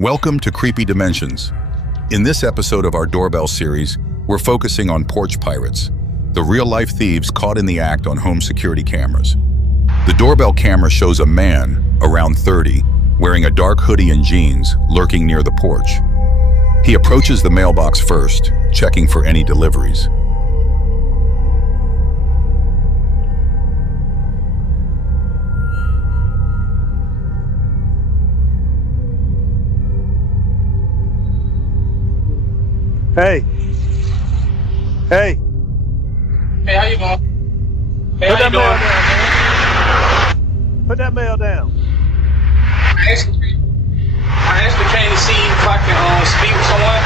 Welcome to Creepy Dimensions. In this episode of our Doorbell series, we're focusing on porch pirates, the real-life thieves caught in the act on home security cameras. The doorbell camera shows a man, around 30, wearing a dark hoodie and jeans, lurking near the porch. He approaches the mailbox first, checking for any deliveries. Hey. Hey. Hey, how you doing? Hey, Put how that you mail doing? down, man. Put that mail down. I actually came to see if I can speak with someone.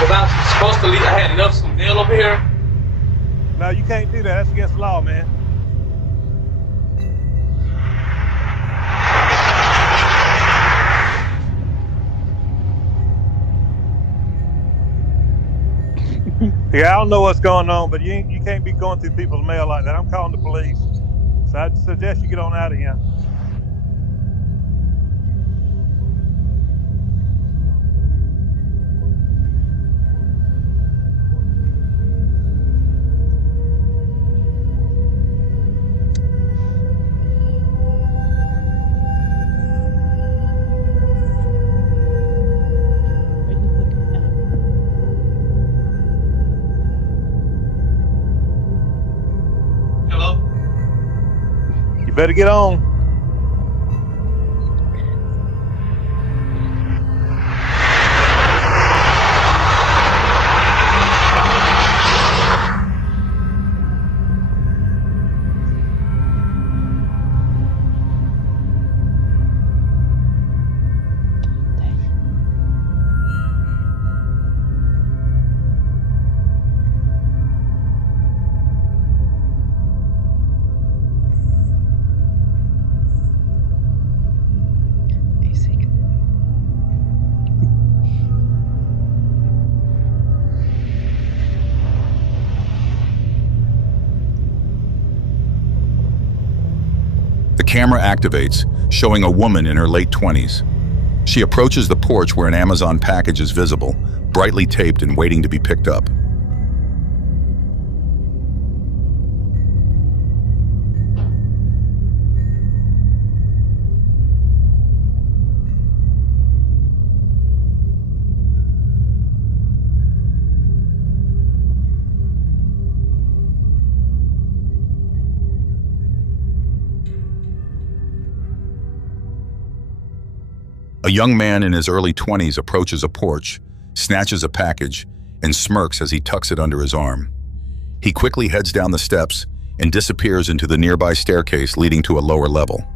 Because I was supposed to leave. I had left some mail over here. No, you can't do that. That's against the law, man. Yeah, I don't know what's going on, but you can't be going through people's mail like that. I'm calling the police. So I'd suggest you get on out of here. Hello? You better get on. The camera activates, showing a woman in her late 20s. She approaches the porch where an Amazon package is visible, brightly taped and waiting to be picked up. A young man in his early 20s approaches a porch, snatches a package, and smirks as he tucks it under his arm. He quickly heads down the steps and disappears into the nearby staircase leading to a lower level.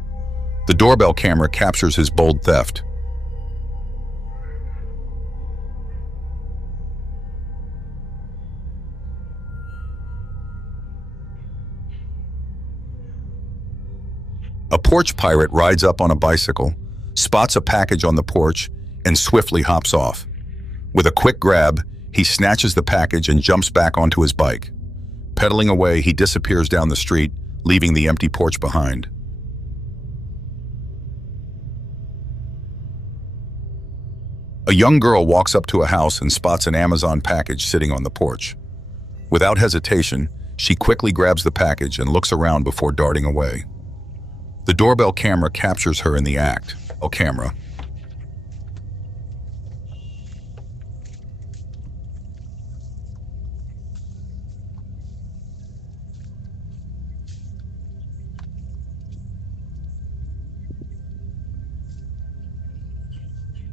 The doorbell camera captures his bold theft. A porch pirate rides up on a bicycle, spots a package on the porch, and swiftly hops off. With a quick grab, he snatches the package and jumps back onto his bike. Pedaling away, he disappears down the street, leaving the empty porch behind. A young girl walks up to a house and spots an Amazon package sitting on the porch. Without hesitation, she quickly grabs the package and looks around before darting away. The doorbell camera captures her in the act. Camera.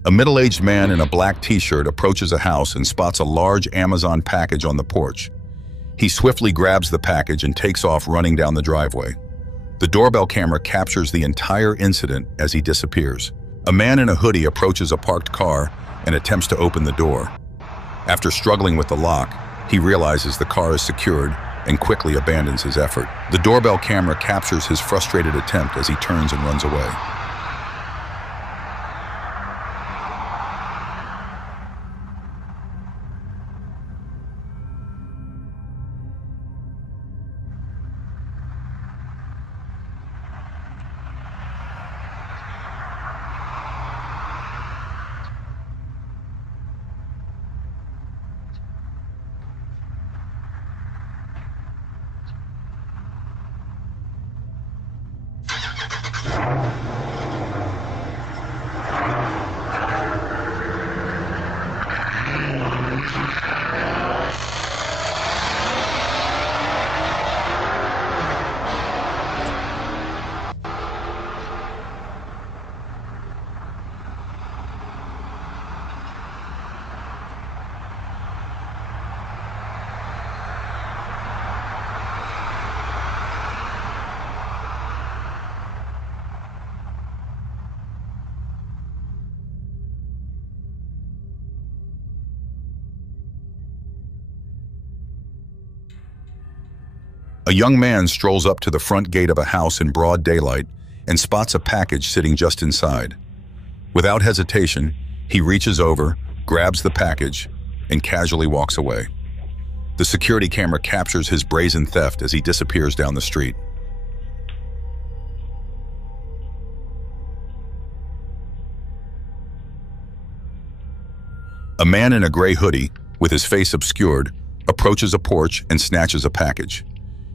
A middle-aged man in a black t-shirt approaches a house and spots a large Amazon package on the porch. He swiftly grabs the package and takes off running down the driveway. The doorbell camera captures the entire incident as he disappears. A man in a hoodie approaches a parked car and attempts to open the door. After struggling with the lock, he realizes the car is secured and quickly abandons his effort. The doorbell camera captures his frustrated attempt as he turns and runs away. A young man strolls up to the front gate of a house in broad daylight and spots a package sitting just inside. Without hesitation, he reaches over, grabs the package, and casually walks away. The security camera captures his brazen theft as he disappears down the street. A man in a gray hoodie, with his face obscured, approaches a porch and snatches a package.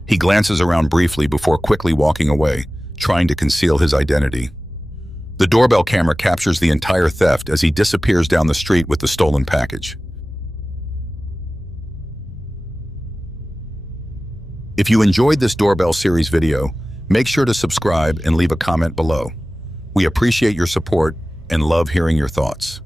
He glances around briefly before quickly walking away, trying to conceal his identity. The doorbell camera captures the entire theft as he disappears down the street with the stolen package. If you enjoyed this doorbell series video, make sure to subscribe and leave a comment below. We appreciate your support and love hearing your thoughts.